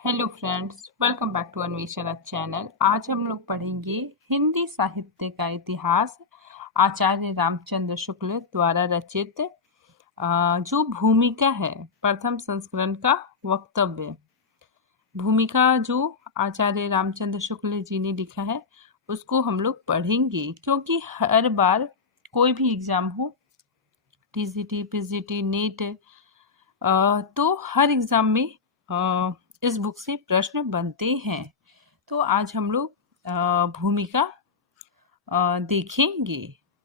Hello friends, welcome back to Anveshan channel. आज हम लोग पढ़ेंगे हिंदी साहित्य का इतिहास, आचार्य रामचंद्र शुक्ल द्वारा रचित जो भूमिका है, प्रथम संस्करण का वक्तव्य। भूमिका जो आचार्य रामचंद्र शुक्ल जी ने लिखा है उसको हम लोग पढ़ेंगे, क्योंकि हर बार कोई भी एग्जाम हो, टीजीटी, पीजीटी, नेट, तो हर एग्जाम में इस बुक से प्रश्न बनते हैं। तो आज हम लोग भूमिका देखेंगे।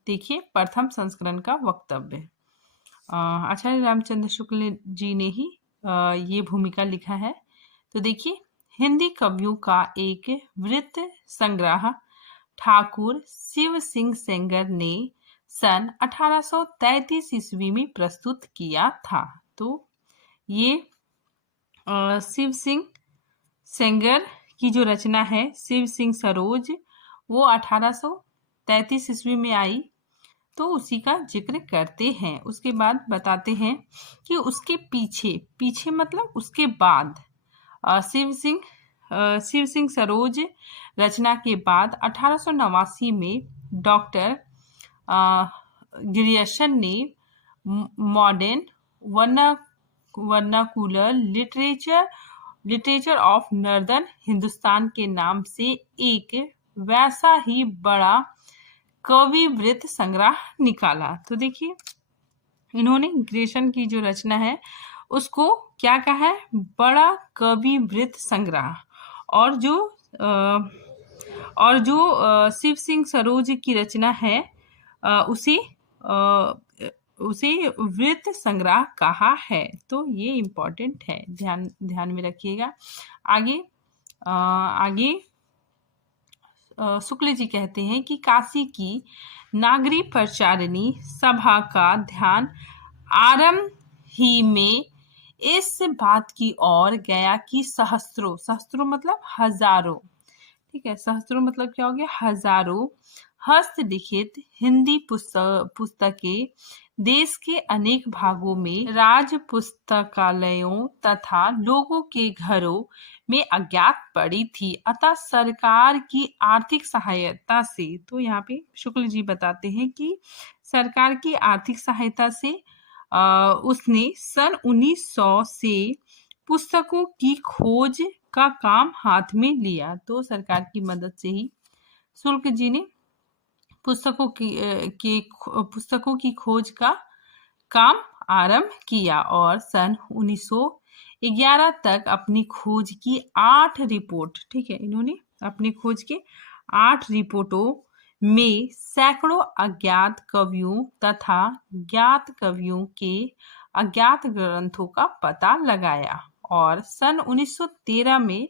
देखिए, प्रथम संस्करण का वक्तव्य। आचार्य रामचंद्र शुक्ल जी ने ही ये भूमिका लिखा है। तो देखिए, हिंदी कवियों का एक वृत्त संग्रह ठाकुर शिव सिंह सेंगर ने सन 1833 ईस्वी में प्रस्तुत किया था। तो ये शिव सिंह सेंगर की जो रचना है, शिव सिंह सरोज, वो 1833 ईस्वी में आई। तो उसी का जिक्र करते हैं। उसके बाद बताते हैं कि उसके पीछे पीछे मतलब उसके बाद शिव सिंह सरोज रचना के बाद 1889 में डॉक्टर ग्रियर्सन ने modern vernacular literature of northern Hindustan के नाम से एक वैसा ही बड़ा कवि वृत्त संग्रह निकाला। तो देखिए, इन्होंने ग्रेशन की जो रचना है उसको क्या कहा है, बड़ा कवि वृत्त संग्रह। और जो शिव सिंह सरोज की रचना है उसे वृत्त संग्रह कहा है। तो ये इम्पोर्टेंट है, ध्यान में रखिएगा। आगे शुक्ल जी कहते हैं कि काशी की नागरी प्रचारिणी सभा का ध्यान आरंभ ही में इस बात की ओर गया कि सहस्त्रों मतलब हजारों, ठीक है, सहस्त्रों मतलब क्या हो गया, हजारों हस्तलिखित हिंदी पुस्तकें देश के अनेक भागों में राज पुस्तकालयों तथा लोगों के घरों में अज्ञात पड़ी थी। अतः सरकार की आर्थिक सहायता से, तो यहाँ पे शुक्ल जी बताते हैं कि सरकार की आर्थिक सहायता से उसने सन 1900 से पुस्तकों की खोज का काम हाथ में लिया। तो सरकार की मदद से ही शुक्ल जी ने पुस्तकों की खोज का काम आरंभ किया और सन 1911 तक अपनी खोज की 8 रिपोर्ट, ठीक है, इन्होंने अपनी खोज के 8 रिपोर्टों में सैकड़ों अज्ञात कवियों तथा ज्ञात कवियों के अज्ञात ग्रंथों का पता लगाया। और सन 1913 में,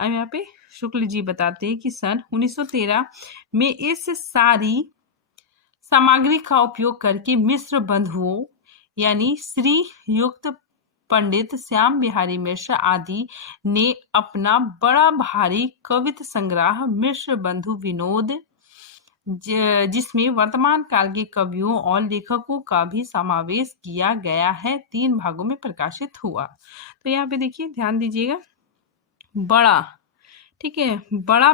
अब यहाँ पे शुक्ल जी बताते हैं कि सन 1913 में इस सारी सामग्री का उपयोग करके मिश्र बंधुओं यानी श्री युक्त पंडित श्याम बिहारी मिश्र आदि ने अपना बड़ा भारी कविता संग्रह मिश्र बंधु विनोद, जिसमें वर्तमान काल के कवियों और लेखकों का भी समावेश किया गया है, 3 भागों में प्रकाशित हुआ। तो यहाँ पे देखिए, ध्यान दीजिएगा, बड़ा, ठीक है, बड़ा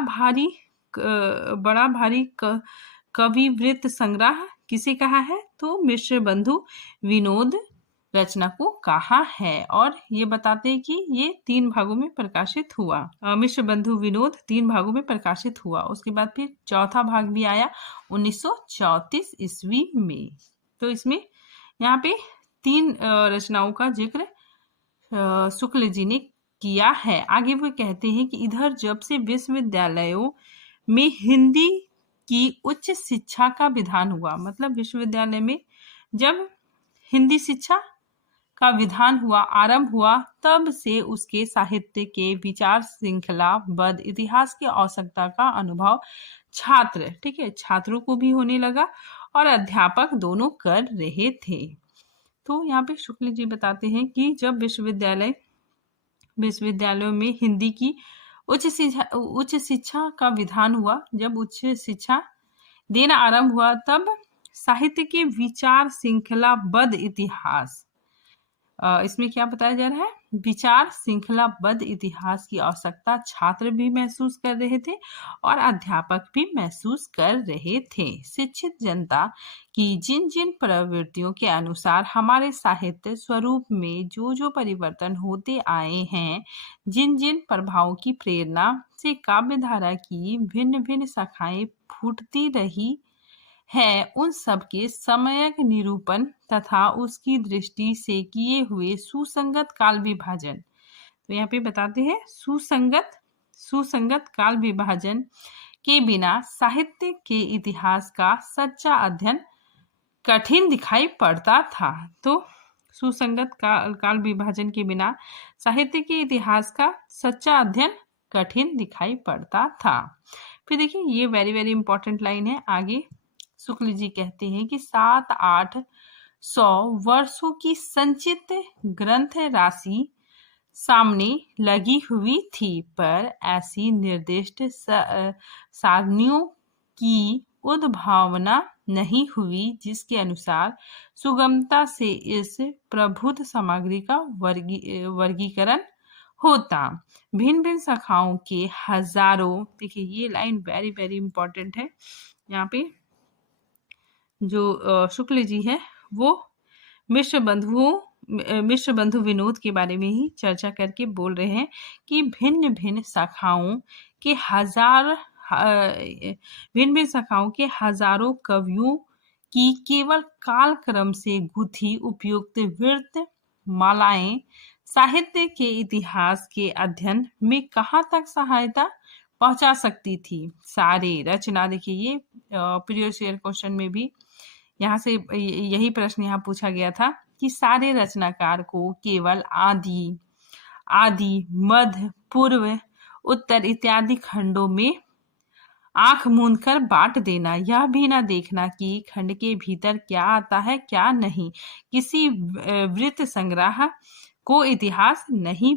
भारी कवि वृत्त संग्रह किसे कहा है, तो मिश्र बंधु विनोद रचना को कहा है। और ये बताते हैं कि ये 3 भागों में प्रकाशित हुआ। मिश्र बंधु विनोद 3 भागों में प्रकाशित हुआ। उसके बाद फिर चौथा भाग भी आया 1934 ईस्वी में। तो इसमें यहाँ पे 3 रचनाओं का जिक्र शुक्ल जी ने किया है। आगे वो कहते हैं कि इधर जब से विश्वविद्यालयों में हिंदी की उच्च शिक्षा का विधान हुआ, मतलब विश्वविद्यालय में जब हिंदी शिक्षा का विधान हुआ, आरंभ हुआ, तब से उसके साहित्य के विचार श्रृंखलाबद्ध इतिहास की आवश्यकता का अनुभव छात्र, ठीक है, छात्रों को भी होने लगा और अध्यापक दोनों कर रहे थे। तो यहाँ पे शुक्ल जी बताते हैं कि जब विश्वविद्यालयों में हिंदी की उच्च शिक्षा का विधान हुआ, जब उच्च शिक्षा देना आरंभ हुआ, तब साहित्य के विचार श्रृंखलाबद्ध इतिहास, इसमें क्या बताया जा रहा है, विचार श्रृंखलाबद्ध इतिहास की आवश्यकता छात्र भी महसूस कर रहे थे और अध्यापक भी महसूस कर रहे थे। शिक्षित जनता की जिन जिन प्रवृत्तियों के अनुसार हमारे साहित्य स्वरूप में जो जो परिवर्तन होते आए हैं, जिन जिन प्रभावों की प्रेरणा से काव्य धारा की भिन्न भिन्न शाखाएं फूटती रही है, उन सब के समयक निरूपण तथा उसकी दृष्टि से किए हुए सुसंगत काल विभाजन। तो यहाँ पे बताते हैं सुसंगत काल विभाजन के बिना साहित्य के इतिहास का सच्चा अध्ययन कठिन दिखाई पड़ता था। तो सुसंगत काल विभाजन के बिना साहित्य के इतिहास का सच्चा अध्ययन कठिन दिखाई पड़ता था। फिर देखिए, ये वेरी वेरी इंपॉर्टेंट लाइन है। आगे शुक्ल जी कहते हैं कि 700-800 वर्षों की संचित ग्रंथ राशि सामने लगी हुई थी, पर ऐसी निर्दिष्ट सारणियों की उद्भावना नहीं हुई जिसके अनुसार सुगमता से इस प्रबुद्ध सामग्री का वर्गीकरण होता। भिन्न भिन्न शाखाओं के हजारों, देखिए ये लाइन वेरी वेरी इंपॉर्टेंट है। यहाँ पे जो शुक्ल जी है वो मिश्र बंधु विनोद के बारे में ही चर्चा करके बोल रहे हैं कि भिन्न भिन्न शाखाओं के हजारों कवियों की केवल कालक्रम से गुथी उपयुक्त वृत्त मालाएं साहित्य के इतिहास के अध्ययन में कहाँ तक सहायता पहुंचा सकती थी। सारे रचना, देखिए ये प्रीवियस ईयर क्वेश्चन में भी यहाँ से यही प्रश्न यहाँ पूछा गया था कि सारे रचनाकार को केवल आदि मध्य पूर्व उत्तर इत्यादि खंडों में आंख मूंद कर बांट देना, यह भी न देखना कि खंड के भीतर क्या आता है क्या नहीं, किसी वृत्त संग्रह को इतिहास नहीं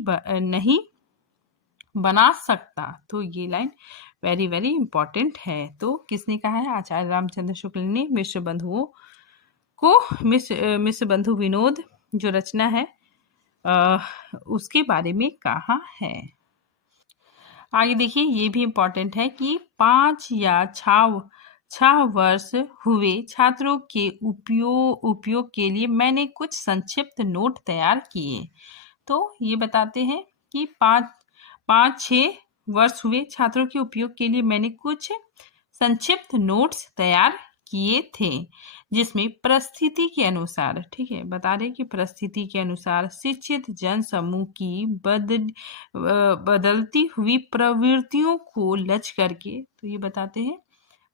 बना सकता। तो ये लाइन वेरी वेरी इंपॉर्टेंट है। तो किसने कहा है? आचार्य रामचंद्र शुक्ल ने मिश्र बंधुओं को मिश्र बंधु विनोद जो रचना है उसके बारे में कहा है। आगे देखिए, ये भी इम्पोर्टेंट है कि 5 या 6 वर्ष हुए छात्रों के उपयोग के लिए मैंने कुछ संक्षिप्त नोट तैयार किए। तो ये बताते हैं कि 5-6 वर्ष हुए छात्रों के उपयोग के लिए मैंने कुछ संक्षिप्त नोट्स तैयार किए थे, जिसमें परिस्थिति के अनुसार, ठीक है, बता रहे कि परिस्थिति के अनुसार शिक्षित जन समूह की बदलती हुई प्रवृत्तियों को लक्ष्य करके, तो ये बताते हैं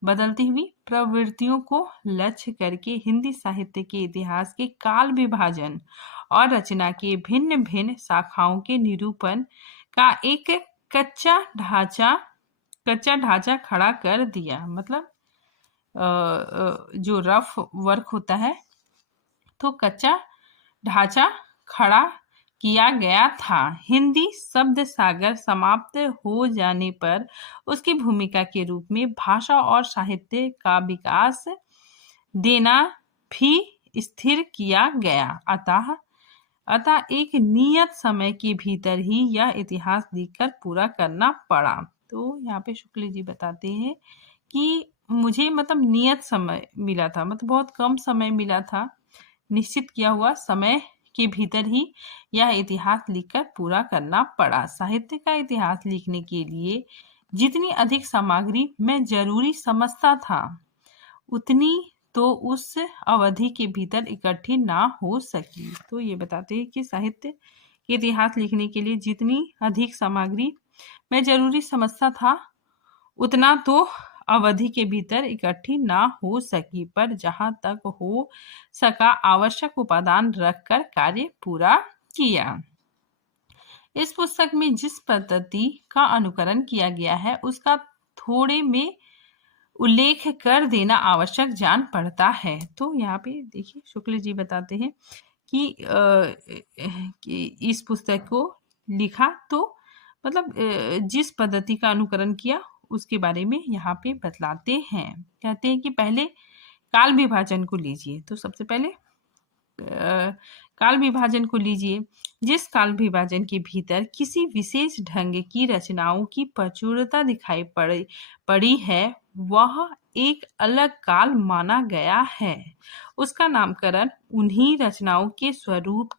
बदलती हुई प्रवृत्तियों को लक्ष्य करके हिंदी साहित्य के इतिहास के काल विभाजन और रचना के भिन्न भिन्न शाखाओं के निरूपण का एक कच्चा ढांचा खड़ा कर दिया। मतलब जो रफ वर्क होता है तो कच्चा ढांचा खड़ा किया गया था। हिंदी शब्द सागर समाप्त हो जाने पर उसकी भूमिका के रूप में भाषा और साहित्य का विकास देना भी स्थिर किया गया। अतः एक नियत समय के भीतर ही यह इतिहास लिखकर पूरा करना पड़ा। तो यहाँ पे शुक्ल जी बताते हैं कि मुझे मतलब नियत समय मिला था, मतलब बहुत कम समय मिला था, निश्चित किया हुआ समय के भीतर ही यह इतिहास लिखकर पूरा करना पड़ा। साहित्य का इतिहास लिखने के लिए जितनी अधिक सामग्री मैं जरूरी समझता था, उतनी तो उस अवधि के भीतर इकट्ठी ना हो सकी। तो ये बताते हैं कि साहित्य के इतिहास लिखने के लिए जितनी अधिक सामग्री मैं जरूरी समझता था, उतना तो अवधि के भीतर इकट्ठी ना हो सकी, पर जहां तक हो सका आवश्यक उपादान रखकर कार्य पूरा किया। इस पुस्तक में जिस पद्धति का अनुकरण किया गया है उसका थोड़े में उल्लेख कर देना आवश्यक जान पड़ता है। तो यहाँ पे देखिए शुक्ल जी बताते हैं कि इस पुस्तक को लिखा तो मतलब जिस पद्धति का अनुकरण किया उसके बारे में यहाँ पे बतलाते हैं। कहते हैं कि पहले काल विभाजन को लीजिए। तो सबसे पहले काल विभाजन को लीजिए। जिस काल विभाजन के भीतर किसी विशेष ढंग की रचनाओं की प्रचुरता दिखाई पड़ी है वह एक अलग काल माना गया है। उसका नामकरण उन्हीं रचनाओं के स्वरूप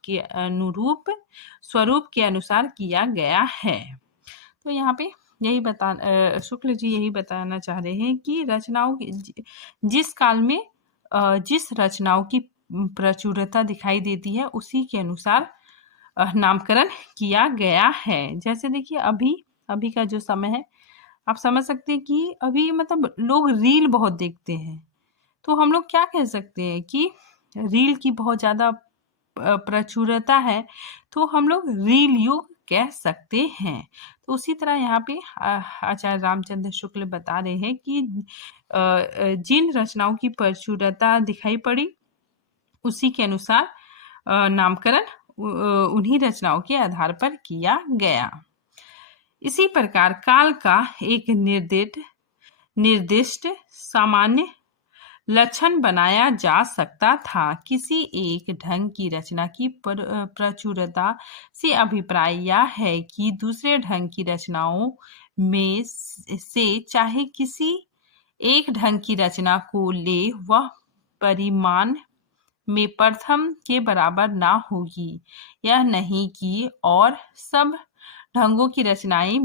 के अनुसार किया गया है। तो यहाँ पे यही शुक्ल जी यही बताना चाह रहे हैं कि रचनाओं जिस काल में जिस रचनाओं की प्रचुरता दिखाई देती है उसी के अनुसार नामकरण किया गया है। जैसे देखिए अभी का जो समय है, आप समझ सकते हैं कि अभी मतलब लोग रील बहुत देखते हैं, तो हम लोग क्या कह सकते हैं कि रील की बहुत ज़्यादा प्रचुरता है, तो हम लोग रील युग कह सकते हैं। तो उसी तरह यहाँ पे आचार्य रामचंद्र शुक्ल बता रहे हैं कि जिन रचनाओं की प्रचुरता दिखाई पड़ी उसी के अनुसार नामकरण उन्हीं रचनाओं के आधार पर किया गया। इसी प्रकार काल का एक निर्दिष्ट सामान्य लक्षण बनाया जा सकता था। किसी एक ढंग की रचना की प्रचुरता से अभिप्राय यह है कि दूसरे ढंग की रचनाओं में से चाहे किसी एक ढंग की रचना को ले वह परिमाण में प्रथम के बराबर ना होगी। यह नहीं कि और सब ढंगों की रचनाएं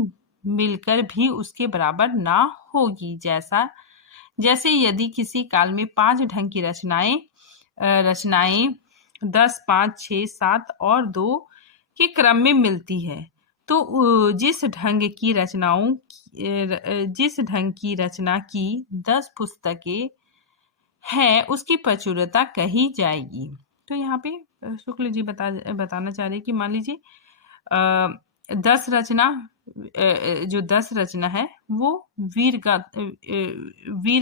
मिलकर भी उसके बराबर ना होगी। जैसे यदि किसी काल में 5 ढंग की रचनाएं 10, 5, 6, 7 और 2 के क्रम में मिलती है, तो जिस ढंग की रचना की 10 पुस्तकें हैं उसकी प्रचुरता कही जाएगी। तो यहाँ पे शुक्ल जी बताना चाह रहे हैं कि मान लीजिए 10 रचना है वो वीर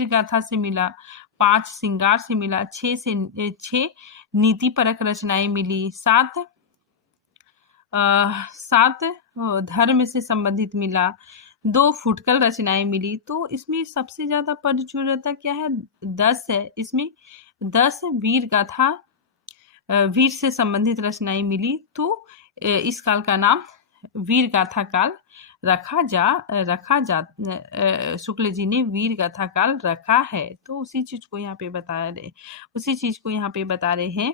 गाथा से मिला, 5 श्रृंगार से मिला, 6 नीति परक रचनाएं मिली, 7 धर्म से संबंधित मिला, 2 फुटकल रचनाएं मिली। तो इसमें सबसे ज्यादा प्रचुरता क्या है? 10 है। इसमें 10 वीर से संबंधित रचनाएं मिली, तो इस काल का नाम वीर गाथा काल शुक्ल जी ने वीर गाथा काल रखा है। तो उसी चीज को यहाँ पे बता रहे हैं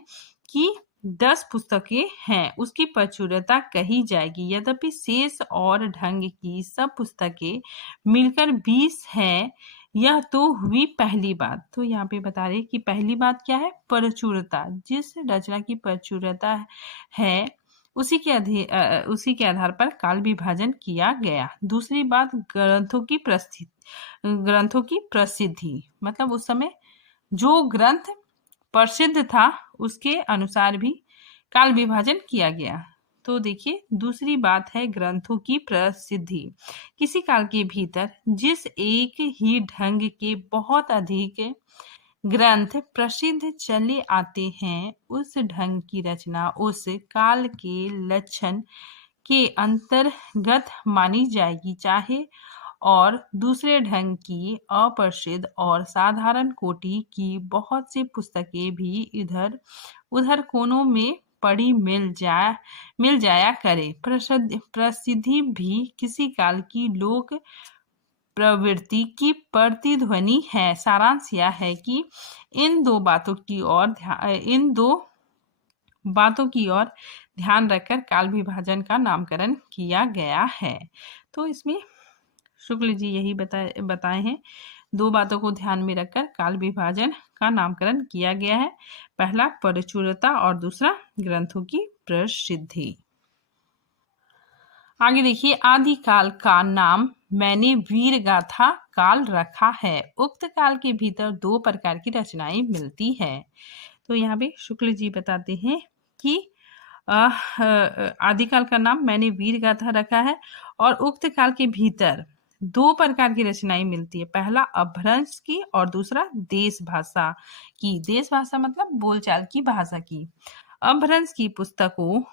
कि 10 पुस्तकें हैं उसकी प्रचुरता कही जाएगी। यद्यपि शेष और ढंग की सब पुस्तकें मिलकर 20 हैं। यह तो हुई पहली बात। तो यहाँ पे बता रहे कि पहली बात क्या है? प्रचुरता। जिस रचना की प्रचुरता है उसी के आधार पर काल विभाजन किया गया। दूसरी बात ग्रंथों की प्रसिद्धि, मतलब उस समय जो ग्रंथ प्रसिद्ध था उसके अनुसार भी काल विभाजन किया गया। तो देखिए दूसरी बात है ग्रंथों की प्रसिद्धि। किसी काल के भीतर जिस एक ही ढंग के बहुत अधिक ग्रंथ प्रसिद्ध चले आते हैं उस ढंग की रचना उस काल के लक्षण के अंतर्गत मानी जाएगी, चाहे और दूसरे ढंग की अप्रसिद्ध और साधारण कोटि की बहुत सी पुस्तकें भी इधर उधर कोनों में पड़ी मिल जाया करे। प्रसिद्धि भी किसी काल की लोक प्रवृत्ति की प्रतिध्वनि है। सारांश यह है कि इन दो बातों की ओर ध्यान रखकर काल विभाजन का नामकरण किया गया है। तो इसमें शुक्ल जी यही बताए हैं, 2 बातों को ध्यान में रखकर काल विभाजन का नामकरण किया गया है। पहला प्रचुरता और दूसरा ग्रंथों की प्रसिद्धि। आगे देखिए, आदिकाल का नाम मैंने वीर गाथा काल रखा है। उक्त काल के भीतर 2 प्रकार की रचनाएं मिलती है। तो यहाँ पे शुक्ल जी बताते हैं कि आदिकाल का नाम मैंने वीर गाथा रखा है और उक्त काल के भीतर 2 प्रकार की रचनाएं मिलती है। पहला अपभ्रंश की और दूसरा देश भाषा की। देश भाषा मतलब बोलचाल की भाषा की। अपभ्रंश की पुस्तकों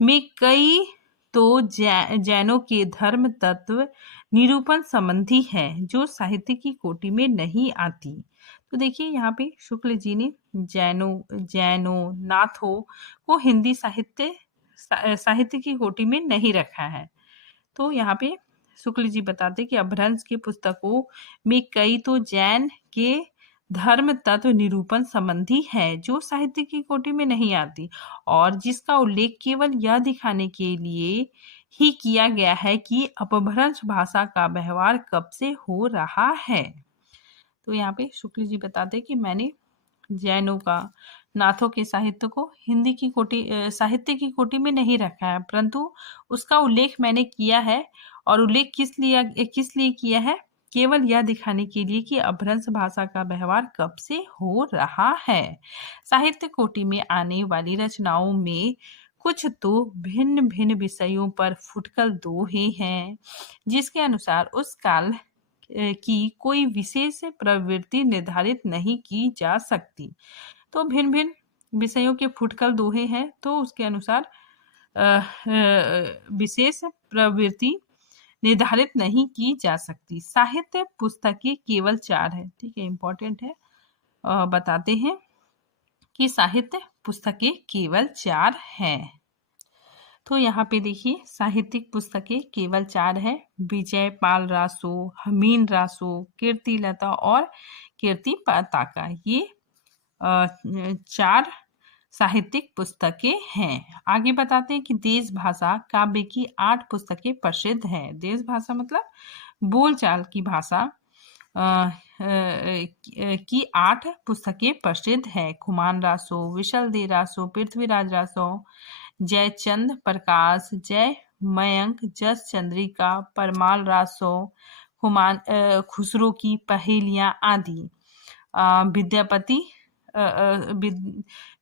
में कई तो जैनों के धर्म तत्व निरूपण संबंधी है जो साहित्य की कोटि में नहीं आती। तो देखिए यहाँ पे शुक्ल जी ने जैनों नाथों को हिंदी साहित्य की कोटि में नहीं रखा है। तो यहाँ पे शुक्ल जी बताते कि अपभ्रंश की पुस्तकों में कई तो जैन के धर्म तत्व निरूपण संबंधी है जो साहित्य की कोटि में नहीं आती, और जिसका उल्लेख केवल यह दिखाने के लिए ही किया गया है कि अपभ्रंश भाषा का व्यवहार कब से हो रहा है। तो यहाँ पे शुक्ल जी बताते कि मैंने जैनों का नाथों के साहित्य को हिंदी की साहित्य की कोटि में नहीं रखा है, परंतु उसका उल्लेख मैंने किया है। और उल्लेख किस लिए किया है? केवल यह दिखाने के लिए कि अपभ्रंश भाषा का व्यवहार कब से हो रहा है। साहित्य कोटि में आने वाली रचनाओं में कुछ तो भिन्न भिन्न विषयों पर फुटकल दोहे हैं, जिसके अनुसार उस काल की कोई विशेष प्रवृत्ति निर्धारित नहीं की जा सकती। तो भिन्न भिन्न विषयों के फुटकल दोहे हैं, तो उसके अनुसार विशेष प्रवृत्ति निर्धारित नहीं की जा सकती। साहित्य पुस्तकें केवल 4 है, ठीक है, इंपॉर्टेंट है। बताते हैं कि साहित्य पुस्तकें केवल 4 हैं। तो यहाँ पे देखिए साहित्यिक पुस्तकें केवल 4 है। विजय पाल रासो, हमीन रासो, कीर्ति लता और कीर्ति पताका, ये 4 साहित्यिक पुस्तकें हैं। आगे बताते हैं कि देश भाषा काव्य की 8 पुस्तकें प्रसिद्ध हैं। देश भाषा मतलब बोलचाल की भाषा की 8 पुस्तकें प्रसिद्ध है। खुमान रासो, विशल दे रासो, पृथ्वीराज रासो, जयचंद प्रकाश, जय मयंक, जस चंद्रिका, परमाल रासो, खुसरो की पहेलियां आदि,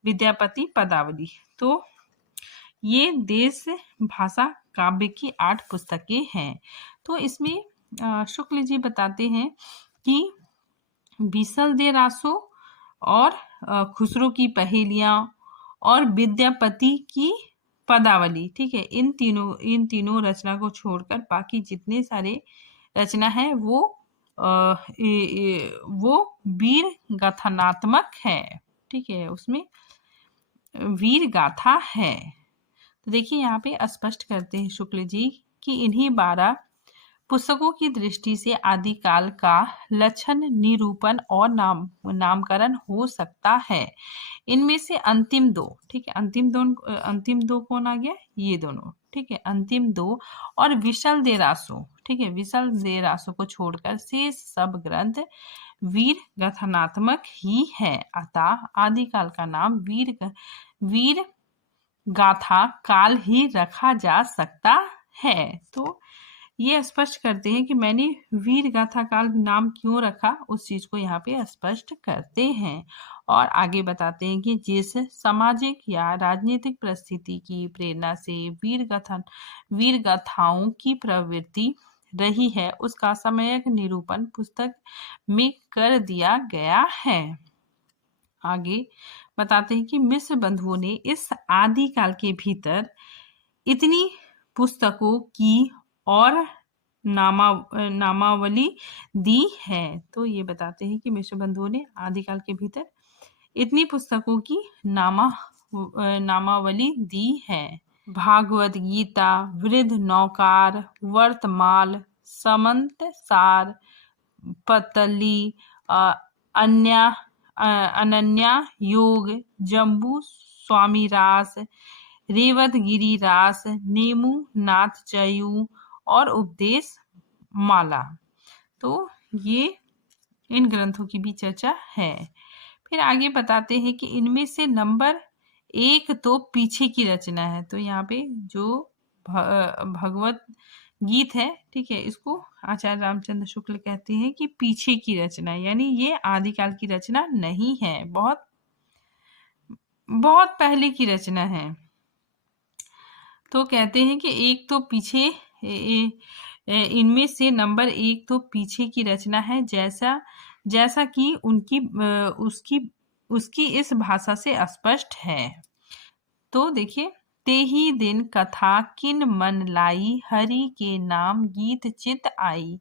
विद्यापति पदावली। तो ये देश भाषा काव्य की 8 पुस्तकें हैं। तो इसमें शुक्ल जी बताते हैं कि विशल दे रासो और खुसरो की पहेलियां और विद्यापति की पदावली, ठीक है, इन तीनों रचना को छोड़कर बाकी जितने सारे रचना है वो वीर गाथात्मक है, ठीक है, उसमें वीर गाथा है। तो देखिए यहाँ पे स्पष्ट करते हैं शुक्ल जी कि इन्हीं 12 पुस्तकों की दृष्टि से आदिकाल का लक्षण निरूपण और नामकरण हो सकता है। इनमें से अंतिम 2, ठीक है, अंतिम दो कौन आ गया? ये दोनों, ठीक है, अंतिम 2 और विशल दे रासो, ठीक है, विशल दे रासो को छोड़कर शेष सब ग्रंथ वीर गाथात्मक ही है। अतः आदिकाल का नाम वीर गाथा काल ही रखा जा सकता है। तो ये स्पष्ट करते हैं कि मैंने वीर गाथा काल नाम क्यों रखा, उस चीज को यहाँ पे स्पष्ट करते हैं। और आगे बताते हैं कि जिस सामाजिक या राजनीतिक परिस्थिति की प्रेरणा से वीर गाथाओं की प्रवृत्ति रही है, उसका सम्यक निरूपण पुस्तक में कर दिया गया है। आगे बताते हैं कि मिश्र बंधुओं ने इस आदिकाल के भीतर इतनी पुस्तकों की और नामावली दी है। तो ये बताते हैं कि मिश्र बंधुओं ने आदिकाल के भीतर इतनी पुस्तकों की नामावली दी है। भागवत गीता, वृद्ध नौकार, वर्तमाल, समंत सार, पतली, अनन्या योग, जम्बू स्वामी रास, रेवत गिरी रास, नेमू नाथ चयू और उपदेश माला। तो ये इन ग्रंथों की भी चर्चा है। फिर आगे बताते हैं कि इनमें से नंबर 1 तो पीछे की रचना है। तो यहाँ पे जो भगवत गीत है, ठीक है, इसको आचार्य रामचंद्र शुक्ल कहते हैं कि पीछे की रचना, यानी ये आदिकाल की रचना नहीं है, बहुत बहुत पहले की रचना है। तो कहते हैं कि एक तो पीछे इनमें से नंबर 1 तो पीछे की रचना है, जैसा कि उसकी इस भाषा से स्पष्ट है। तो देखिए, ते ही दिन कथा किन मन लाई, हरि के नाम गीत चित आई,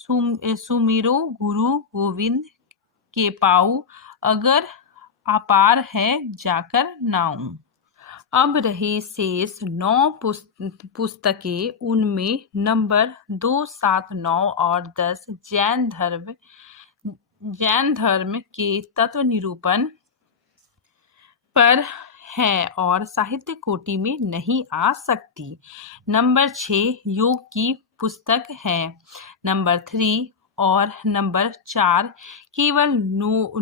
सुमिरो गुरु गोविंद के पाऊ, अगर अपार है जाकर नाऊं। अब रहे शेष 9 पुस्तकें। उनमें नंबर 2, 7, 9 और 10 जैन धर्म के तत्व निरूपण पर है और साहित्य कोटि में नहीं आ सकती। नंबर 6 योग की पुस्तक है। नंबर 3 और नंबर 4 केवल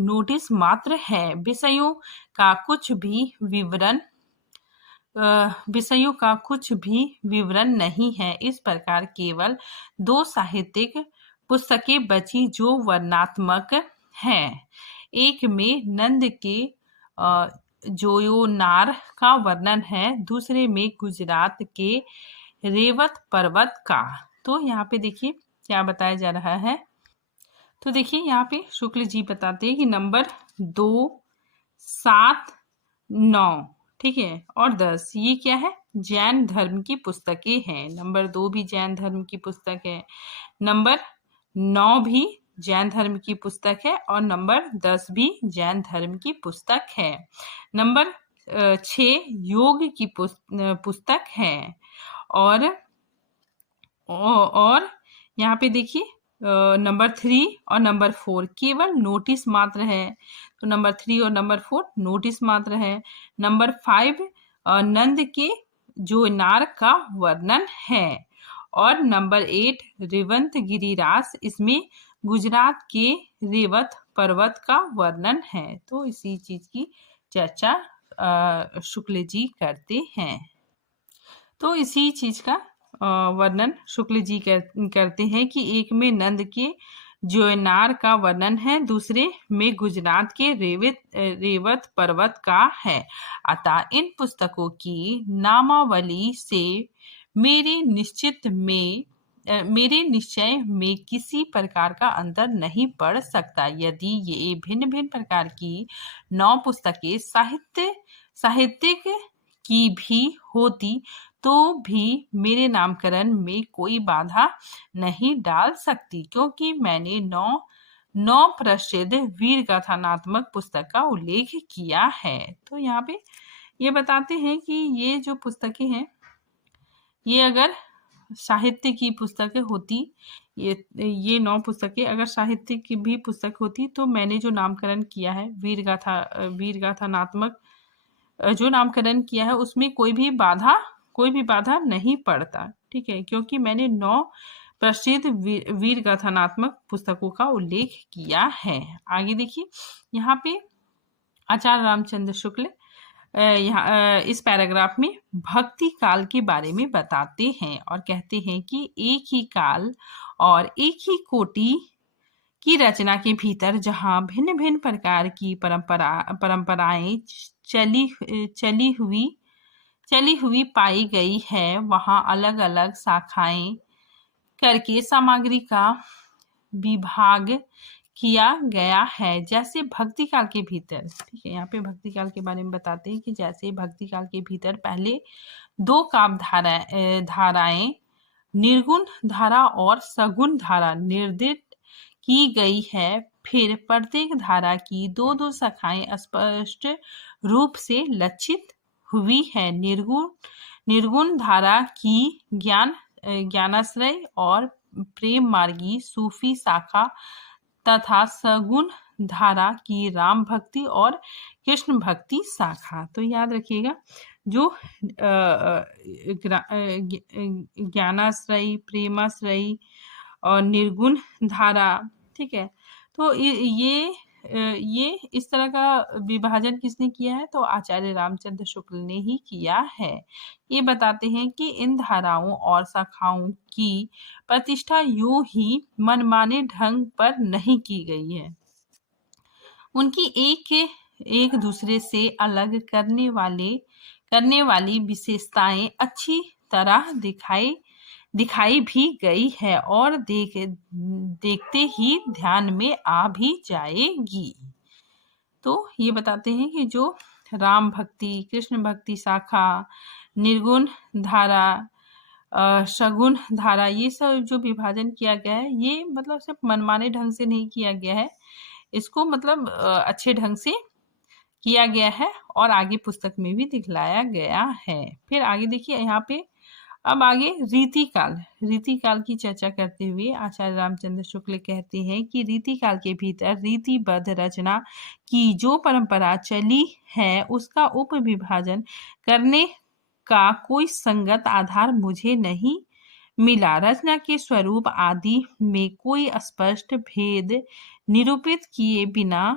नोटिस मात्र है। विषयों का कुछ भी विवरण नहीं है। इस प्रकार केवल 2 साहित्यिक पुस्तकें बची जो वर्णनात्मक हैं। एक में नंद के जोयोनार का वर्णन है, दूसरे में गुजरात के रेवत पर्वत का। तो यहाँ पे देखिए क्या बताया जा रहा है। तो देखिए यहाँ पे शुक्ल जी बताते हैं कि नंबर 2, 7, 9, ठीक है, और 10 ये क्या है, जैन धर्म की पुस्तकें हैं। नंबर 2 भी जैन धर्म की पुस्तक है, नंबर 9 भी जैन धर्म की पुस्तक है और नंबर 10 भी जैन धर्म की पुस्तक है। नंबर 6 योग की पुस्तक है और यहाँ पे देखिए नंबर 3 और नंबर 4 केवल नोटिस मात्र है। तो नंबर 3 और नंबर 4 नोटिस मात्र है। नंबर 5 नंद के जोनार का वर्णन है और नंबर 8 रेवंत गिरिराज, इसमें गुजरात के रेवत पर्वत का वर्णन है। तो इसी चीज की चर्चा शुक्ल जी करते हैं। तो इसी चीज का वर्णन शुक्ल जी करते हैं कि एक में नंद के जोनार का वर्णन है, दूसरे में गुजरात के रेवत पर्वत का है। अतः इन पुस्तकों की नामावली से मेरे निश्चय में किसी प्रकार का अंतर नहीं पड़ सकता। यदि ये भिन्न भिन्न प्रकार की 9 पुस्तकें साहित्यिक की भी होती तो भी मेरे नामकरण में कोई बाधा नहीं डाल सकती, क्योंकि मैंने 9 प्रसिद्ध वीर गाथानात्मक पुस्तक का उल्लेख किया है। तो यहाँ पे ये बताते हैं कि ये जो पुस्तकें हैं, ये अगर साहित्य की पुस्तकें होती, ये 9 पुस्तकें अगर साहित्य की भी पुस्तक होती तो मैंने जो नामकरण किया है वीर गाथानात्मक जो नामकरण किया है उसमें कोई भी बाधा नहीं पड़ता, ठीक है, क्योंकि मैंने 9 प्रसिद्ध वीर गाथानात्मक पुस्तकों का उल्लेख किया है। आगे देखिए यहाँ पे आचार्य रामचंद्र शुक्ल यहाँ इस पैराग्राफ में भक्ति काल के बारे में बताते हैं और कहते हैं कि एक ही काल और एक ही कोटि की रचना के भीतर जहाँ भिन्न भिन्न प्रकार की परंपराएं चली हुई पाई गई है, वहाँ अलग अलग शाखाएं करके सामग्री का विभाग किया गया है। जैसे भक्ति काल के भीतर, ठीक है, यहाँ पे भक्ति काल के बारे में बताते हैं कि जैसे भक्ति काल के भीतर पहले 2 काव्य धाराएं निर्गुण धारा और सगुण धारा निर्दिष्ट की गई है। फिर प्रत्येक धारा की 2-2 शाखाएं स्पष्ट रूप से लक्षित हुई है। निर्गुण धारा की ज्ञानाश्रय और प्रेम मार्गी सूफी शाखा तथा सगुण धारा की राम भक्ति और कृष्ण भक्ति शाखा। तो याद रखिएगा जो ज्ञानाश्रय, प्रेमाश्रय और निर्गुण धारा, ठीक है, तो ये इस तरह का विभाजन किसने किया है, तो आचार्य रामचंद्र शुक्ल ने ही किया है। ये बताते हैं कि इन धाराओं और शाखाओं की प्रतिष्ठा यूं ही मनमाने ढंग पर नहीं की गई है। उनकी एक दूसरे से अलग करने वाली विशेषताएं अच्छी तरह दिखाई भी गई है और देखते ही ध्यान में आ भी जाएगी। तो ये बताते हैं कि जो राम भक्ति, कृष्ण भक्ति शाखा, निर्गुण धारा, सगुण धारा, ये सब जो विभाजन किया गया है, ये मतलब सिर्फ मनमाने ढंग से नहीं किया गया है। इसको मतलब अच्छे ढंग से किया गया है और आगे पुस्तक में भी दिखलाया गया है। फिर आगे देखिए यहाँ पे अब आगे रीतिकाल की चर्चा करते हुए आचार्य रामचंद्र शुक्ल कहते हैं कि रीतिकाल के भीतर रीतिबद्ध रचना की जो परंपरा चली है उसका उपविभाजन करने का कोई संगत आधार मुझे नहीं मिला। रचना के स्वरूप आदि में कोई स्पष्ट भेद निरूपित किए बिना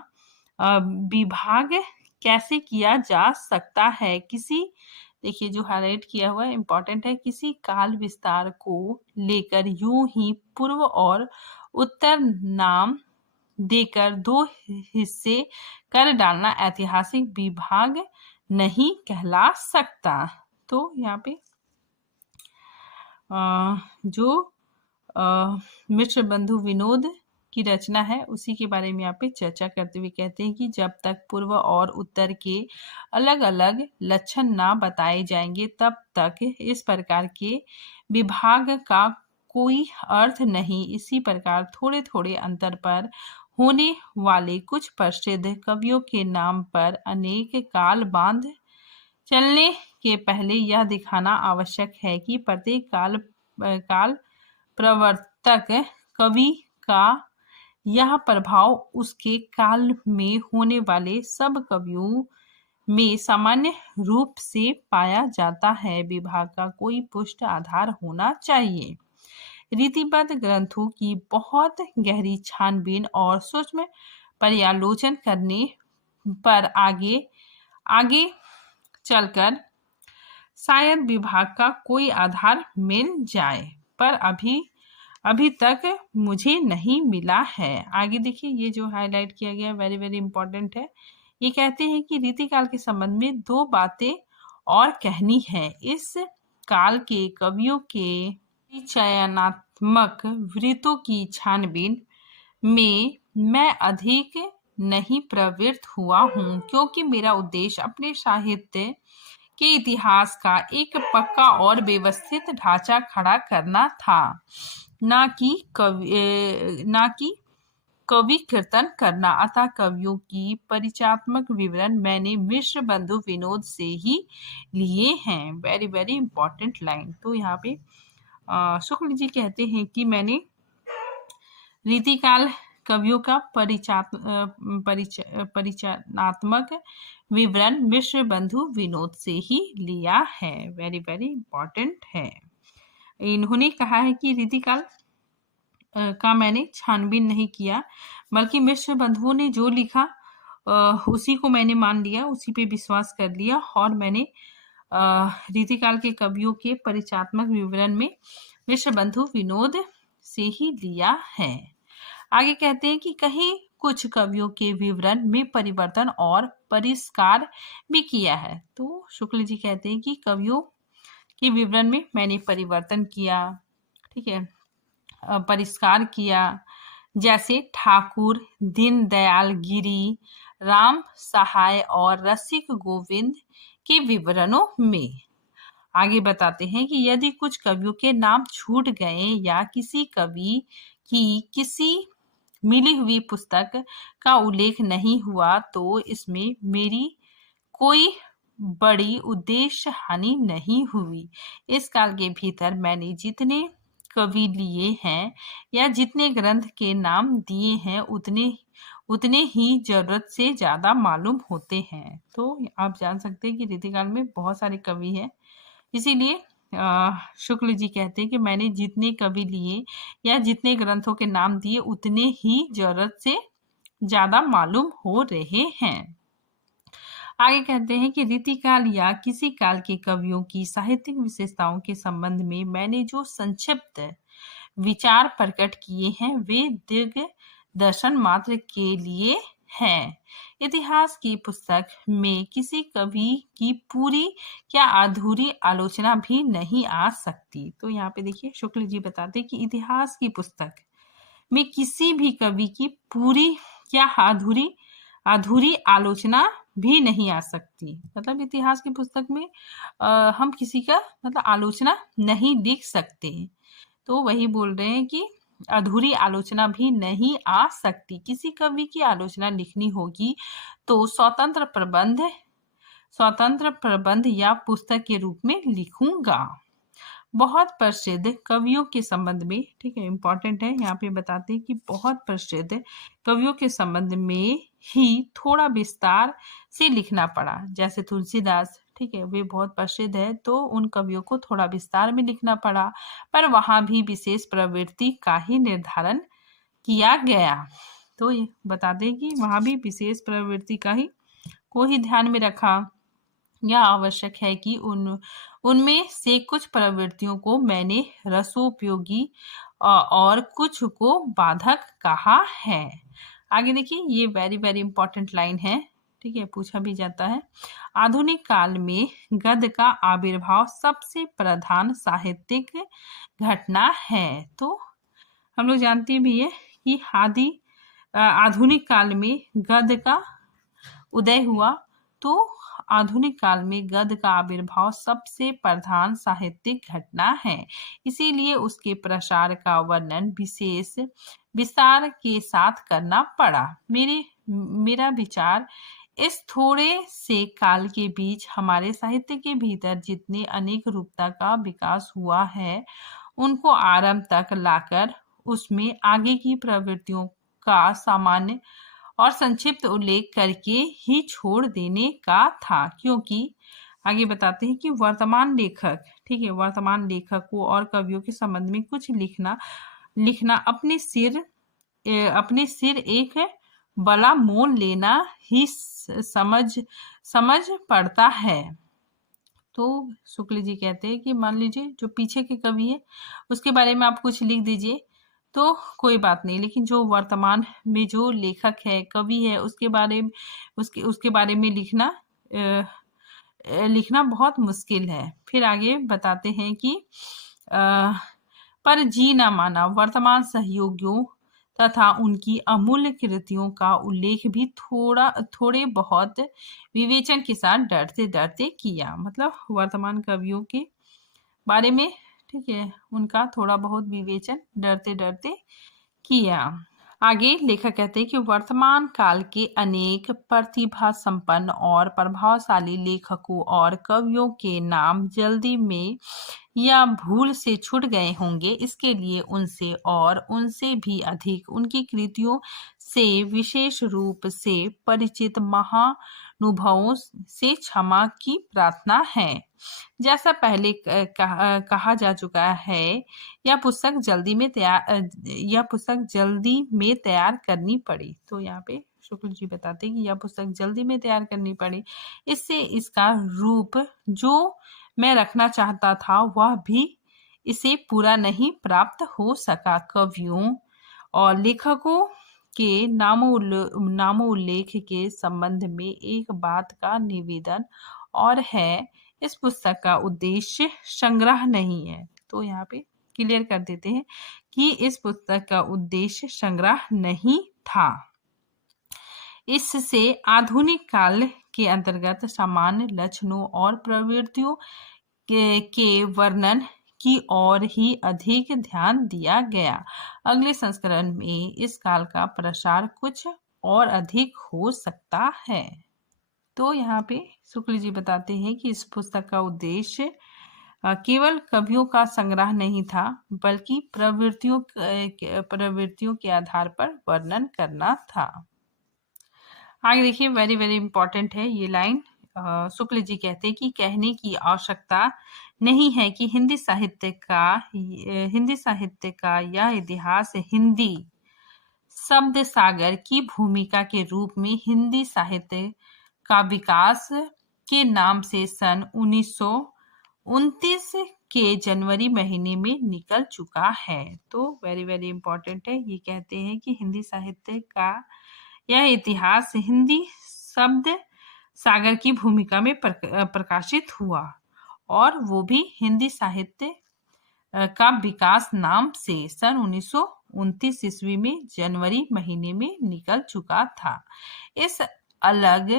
विभाग कैसे किया जा सकता है। किसी देखिए जो हाईलाइट किया हुआ है इंपॉर्टेंट है, किसी काल विस्तार को लेकर यूं ही पूर्व और उत्तर नाम देकर दो हिस्से कर डालना ऐतिहासिक विभाग नहीं कहला सकता। तो यहाँ पे जो मिश्र बंधु विनोद की रचना है उसी के बारे में यहाँ पे चर्चा करते हुए कहते हैं कि जब तक पूर्व और उत्तर के अलग अलग लक्षण ना बताए जाएंगे तब तक इस प्रकार के विभाग का कोई अर्थ नहीं। इसी प्रकार थोड़े थोड़े अंतर पर होने वाले कुछ प्रसिद्ध कवियों के नाम पर अनेक काल बांध चलने के पहले यह दिखाना आवश्यक है कि प्रत्येक काल प्रवर्तक कवि का यह प्रभाव उसके काल में होने वाले सब कवियों में सामान्य रूप से पाया जाता है। विभाग का कोई पुष्ट आधार होना चाहिए। रीतिबद्ध ग्रंथों की बहुत गहरी छानबीन और सूक्ष्म पर्यालोचन करने पर आगे चलकर शायद विभाग का कोई आधार मिल जाए, पर अभी तक मुझे नहीं मिला है। आगे देखिए ये जो हाईलाइट किया गया वेरी वेरी इंपॉर्टेंट है। ये कहते हैं कि रीतिकाल के संबंध में दो बातें और कहनी है। इस काल के कवियों के चयनात्मक वृत्तों की छानबीन में मैं अधिक नहीं प्रवृत्त हुआ हूँ, क्योंकि मेरा उद्देश्य अपने साहित्य के इतिहास का एक पक्का और व्यवस्थित ढांचा खड़ा करना था, ना कि कवि कीर्तन करना। अतः कवियों की परिचयात्मक विवरण मैंने मिश्र बंधु विनोद से ही लिए हैं। Very very important line. तो यहाँ पे शुक्ल जी कहते हैं कि मैंने रीतिकाल कवियों का परिचयात्मक विवरण मिश्र बंधु विनोद से ही लिया है। वेरी वेरी इंपॉर्टेंट है। इन्होंने कहा है कि रीतिकाल का मैंने छानबीन नहीं किया, बल्कि मिश्र बंधुओं ने जो लिखा उसी को मैंने मान लिया, उसी पे विश्वास कर लिया और मैंने रीतिकाल के कवियों के परिचयात्मक विवरण में मिश्र बंधु विनोद से ही लिया है। आगे कहते हैं कि कहीं कुछ कवियों के विवरण में परिवर्तन और परिष्कार भी किया है। तो शुक्ल जी कहते हैं कि कवियों के विवरण में मैंने परिवर्तन किया, ठीक है, परिष्कार किया, जैसे ठाकुर दीनदयाल गिरी, राम सहाय और रसिक गोविंद के विवरणों में। आगे बताते हैं कि यदि कुछ कवियों के नाम छूट गए या किसी कवि की किसी मिली हुई पुस्तक का उल्लेख नहीं हुआ तो इसमें मेरी कोई बड़ी उद्देश्य हानि नहीं हुई। इस काल के भीतर मैंने जितने कवि लिए हैं या जितने ग्रंथ के नाम दिए हैं उतने ही जरूरत से ज्यादा मालूम होते हैं। तो आप जान सकते हैं कि रीतिकाल में बहुत सारे कवि हैं, इसीलिए शुक्ल जी कहते हैं कि मैंने जितने कवि लिए या जितने ग्रंथों के नाम दिए उतने ही जरूरत से ज्यादा मालूम हो रहे हैं। आगे कहते हैं कि रीतिकाल या किसी काल के कवियों की साहित्यिक विशेषताओं के संबंध में मैंने जो संक्षिप्त विचार प्रकट किए हैं वे दीर्घ दर्शन मात्र के लिए हैं। इतिहास की पुस्तक में किसी कवि की पूरी या अधूरी आलोचना भी नहीं आ सकती। तो यहाँ पे देखिए शुक्ल जी बताते हैं कि इतिहास की पुस्तक में किसी भी कवि की पूरी या अधूरी आलोचना भी नहीं आ सकती। मतलब इतिहास की पुस्तक में हम किसी का मतलब आलोचना नहीं लिख सकते। तो वही बोल रहे हैं कि अधूरी आलोचना भी नहीं आ सकती। किसी कवि की आलोचना लिखनी होगी तो स्वतंत्र प्रबंध या पुस्तक के रूप में लिखूंगा। बहुत प्रसिद्ध कवियों के संबंध में, ठीक है, इंपॉर्टेंट है, यहाँ पे बताते हैं कि बहुत प्रसिद्ध कवियों के संबंध में ही थोड़ा विस्तार से लिखना पड़ा। जैसे तुलसीदास, ठीक है, वे बहुत प्रसिद्ध है तो उन कवियों को थोड़ा विस्तार में लिखना पड़ा, पर वहां भी विशेष प्रवृत्ति का ही निर्धारण किया गया। तो ये बताते हैं कि वहां भी विशेष प्रवृत्ति का ही को ही ध्यान में रखा। यह आवश्यक है कि उनमें से कुछ प्रवृत्तियों को मैंने रसोपयोगी और कुछ को बाधक कहा है। आगे देखिए, ये वेरी वेरी इंपॉर्टेंट लाइन है, ठीक है, पूछा भी जाता है। आधुनिक काल में गद्य का आविर्भाव सबसे प्रधान साहित्यिक घटना है। तो हम लोग जानते भी है कि आधुनिक काल में गद्य का उदय हुआ। तो आधुनिक काल में गद्य का आविर्भाव सबसे प्रधान साहित्यिक घटना है, इसीलिए उसके प्रसार का वर्णन विशेष विस्तार के साथ करना पड़ा। मेरा विचार, इस थोड़े से काल के बीच हमारे साहित्य के भीतर जितने अनेक रूपता का विकास हुआ है, उनको आरंभ तक लाकर उसमें आगे की प्रवृत्तियों का सामान्य और संक्षिप्त उल्लेख करके ही छोड़ देने का था, क्योंकि आगे बताते हैं कि वर्तमान लेखक, ठीक है, वर्तमान लेखकों और कवियों के संबंध में कुछ लिखना अपने सिर एक बड़ा मोल लेना ही समझ पड़ता है। तो शुक्ल जी कहते हैं कि मान लीजिए जो पीछे के कवि है उसके बारे में आप कुछ लिख दीजिए तो कोई बात नहीं, लेकिन जो वर्तमान में जो लेखक है, कवि है, उसके बारे में लिखना बहुत मुश्किल है। फिर आगे बताते हैं कि पर जी न माना वर्तमान सहयोगियों तथा उनकी अमूल्य कृतियों का उल्लेख भी थोड़े बहुत विवेचन के साथ डरते डरते किया। मतलब वर्तमान कवियों के बारे में, ठीक है, उनका थोड़ा बहुत विवेचन डरते डरते किया। आगे लेखक कहते हैं कि वर्तमान काल के अनेक प्रतिभा संपन्न और प्रभावशाली लेखकों और कवियों के नाम जल्दी में या भूल से छूट गए होंगे। इसके लिए उनसे भी अधिक उनकी कृतियों से विशेष रूप से परिचित महानुभवों से क्षमा की प्रार्थना है। जैसा पहले कहा जा चुका है, यह पुस्तक जल्दी में तैयार करनी पड़ी। तो यहाँ पे शुक्ल जी बताते हैं कि यह पुस्तक जल्दी में तैयार करनी पड़ी, इससे इसका रूप जो मैं रखना चाहता था वह भी इसे पूरा नहीं प्राप्त हो सका। कवियों और लेखकों के नामोल्लेख के संबंध में एक बात का निवेदन और है, इस पुस्तक का उद्देश्य संग्रह नहीं है। तो यहाँ पे क्लियर कर देते हैं कि इस पुस्तक का उद्देश्य संग्रह नहीं था। इससे आधुनिक काल के अंतर्गत सामान्य लक्षणों और प्रवृत्तियों के वर्णन की ओर ही अधिक ध्यान दिया गया। अगले संस्करण में इस काल का प्रसार कुछ और अधिक हो सकता है। तो यहाँ पे शुक्ल जी बताते हैं कि इस पुस्तक का उद्देश्य केवल कवियों का संग्रह नहीं था, बल्कि प्रवृत्तियों के आधार पर वर्णन करना था। आगे देखिए, वेरी वेरी इंपॉर्टेंट है ये लाइन। शुक्ल जी कहते हैं कि कहने की आवश्यकता नहीं है कि हिंदी साहित्य का यह इतिहास हिंदी शब्द सागर की भूमिका के रूप में हिंदी साहित्य का विकास के नाम से सन 1929 के जनवरी महीने में निकल चुका है। तो वेरी वेरी इंपॉर्टेंट है, ये कहते हैं कि हिंदी साहित्य का यह इतिहास हिंदी शब्द सागर की भूमिका में प्रकाशित हुआ, और वो भी हिंदी साहित्य का विकास नाम से सन 1929 ईस्वी में जनवरी महीने में निकल चुका था। इस अलग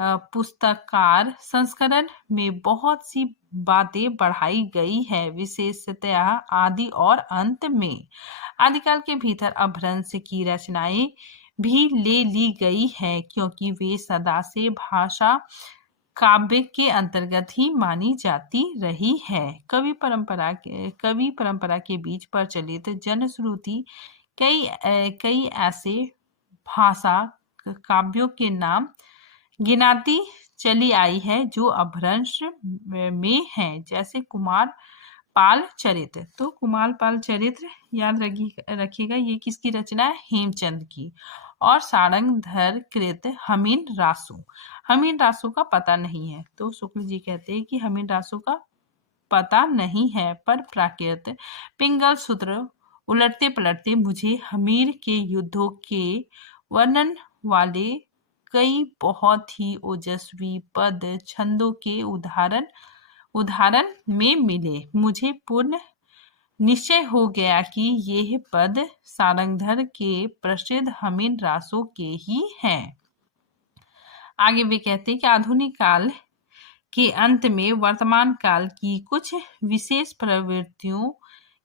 पुस्तकार संस्करण में बहुत सी बातें बढ़ाई गई है, विशेषतया आदि और अंत में। आदिकाल के भीतर अपभ्रंश की रचनाएं भी ले ली गई है, क्योंकि वे सदा से भाषा काव्य के अंतर्गत ही मानी जाती रही है। कवि परंपरा के बीच प्रचलित जनश्रुति कई ऐसे भाषा काव्यों के नाम गिनाती चली आई है जो अपभ्रंश में हैं, जैसे कुमार पाल चरित्र। तो कुमार पाल चरित्र याद रखिएगा, ये किसकी रचना है? हेमचंद की। और सारंगधर कृत हमीन रासू का पता नहीं है। तो शुक्ल जी कहते हैं कि हमीन रासू का पता नहीं है, पर प्राकृत पिंगल सूत्र उलटते पलटते मुझे हमीर के युद्धों के वर्णन वाले कई बहुत ही ओजस्वी पद छंदों के उदाहरण में मिले। मुझे पूर्ण निश्चय हो गया कि यह पद सारंगधर के प्रसिद्ध हमीन रासों के ही हैं। आगे वे कहते हैं कि आधुनिक काल के अंत में वर्तमान काल की कुछ विशेष प्रवृत्तियों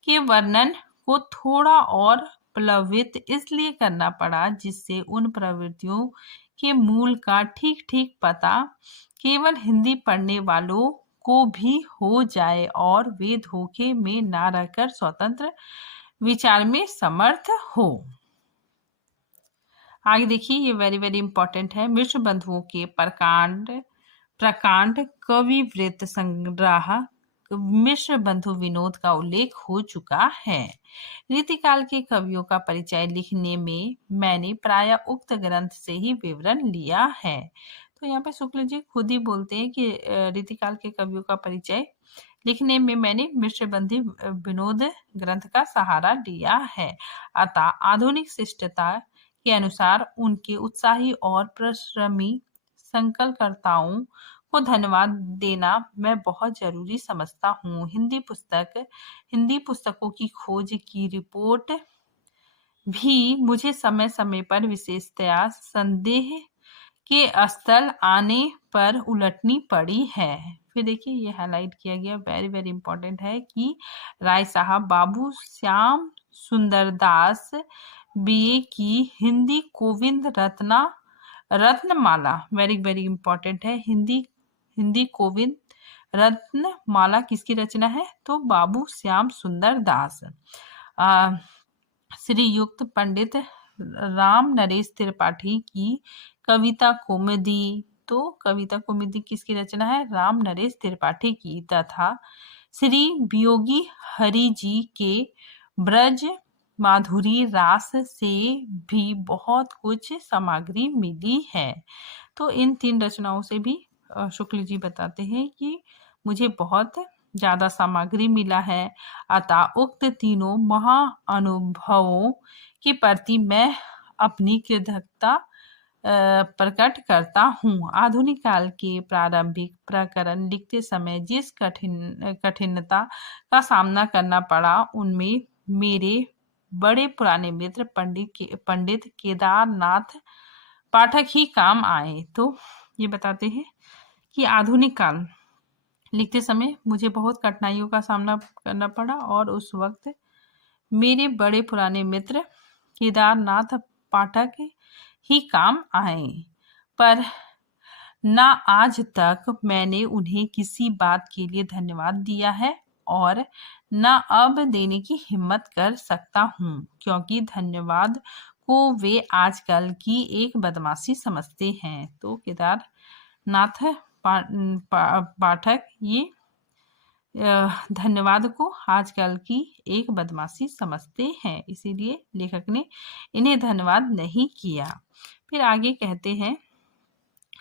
के वर्णन को थोड़ा और प्लवित इसलिए करना पड़ा, जिससे उन प्रवृत्तियों के मूल का ठीक पता केवल हिंदी पढ़ने वालों को भी हो जाए और वे धोखे में ना रहकर स्वतंत्र विचार में समर्थ हो। आगे देखिए, ये वेरी वेरी इंपॉर्टेंट है। मिश्र बंधुओं के प्रकांड कवि वृत्त संग्रह मिश्र बंधु विनोद का उल्लेख हो चुका है। रीतिकाल के कवियों का परिचय लिखने में मैंने प्राय उक्त ग्रंथ से ही विवरण लिया है। तो यहाँ पे शुक्ल जी खुद ही बोलते हैं कि रीतिकाल के कवियों का परिचय लिखने में मैंने मिश्र बंधु विनोद ग्रंथ का सहारा लिया है। अतः आधुनिक शिष्टता के अनुसार उनके उत्साही और परिश्रमी संकलनकर्ताओं को धन्यवाद देना मैं बहुत जरूरी समझता हूँ। हिंदी पुस्तकों की खोज की रिपोर्ट भी मुझे समय समय पर विशेषतया संदेह के स्थल आने पर उलटनी पड़ी है। फिर देखिए, ये हाईलाइट किया गया, वेरी वेरी इंपॉर्टेंट है कि राय साहब बाबू श्याम सुंदरदास बीए की Hindi Govind Ratnamala, very very important है। हिंदी गोविंद रत्नमाला किसकी रचना है? तो बाबू श्याम सुंदर दास। श्रीयुक्त पंडित राम नरेश त्रिपाठी की कविता कौमुदी, तो कविता कौमुदी किसकी रचना है? राम नरेश त्रिपाठी की। तथा श्री वियोगी हरि जी के ब्रज माधुरी रास से भी बहुत कुछ सामग्री मिली है। तो इन 3 रचनाओं से भी शुक्ल जी बताते हैं कि मुझे बहुत ज्यादा सामग्री मिला है। अतः उक्त तीनों महाअनुभवों के प्रति मैं अपनी कृतज्ञता प्रकट करता हूँ। आधुनिक काल के प्रारंभिक प्रकरण लिखते समय जिस कठिनता का सामना करना पड़ा, उनमें मेरे बड़े पुराने मित्र पंडित केदारनाथ पाठक ही काम आए। तो ये बताते हैं कि आधुनिक काल लिखते समय मुझे बहुत कठिनाइयों का सामना करना पड़ा और उस वक्त मेरे बड़े पुराने मित्र केदारनाथ पाठक ही काम आए, पर ना आज तक मैंने उन्हें किसी बात के लिए धन्यवाद दिया है और न अब देने की हिम्मत कर सकता हूँ, क्योंकि धन्यवाद को वे आजकल की एक बदमाशी समझते हैं। तो केदारनाथ पाठक ये धन्यवाद को आजकल की एक बदमाशी समझते हैं, इसीलिए लेखक ने इन्हें धन्यवाद नहीं किया। फिर आगे कहते हैं,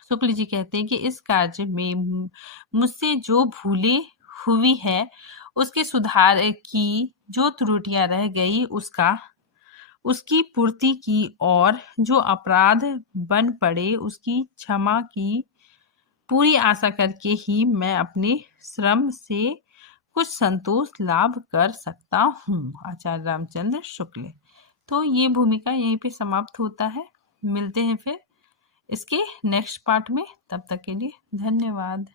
शुक्ल जी कहते हैं कि इस कार्य में मुझसे जो भूले हुई है उसके सुधार की जो त्रुटियां रह गई उसकी पूर्ति की और जो अपराध बन पड़े उसकी क्षमा की पूरी आशा करके ही मैं अपने श्रम से कुछ संतोष लाभ कर सकता हूँ। आचार्य रामचंद्र शुक्ल। तो ये भूमिका यहीं पे समाप्त होता है। मिलते हैं फिर इसके नेक्स्ट पार्ट में। तब तक के लिए धन्यवाद।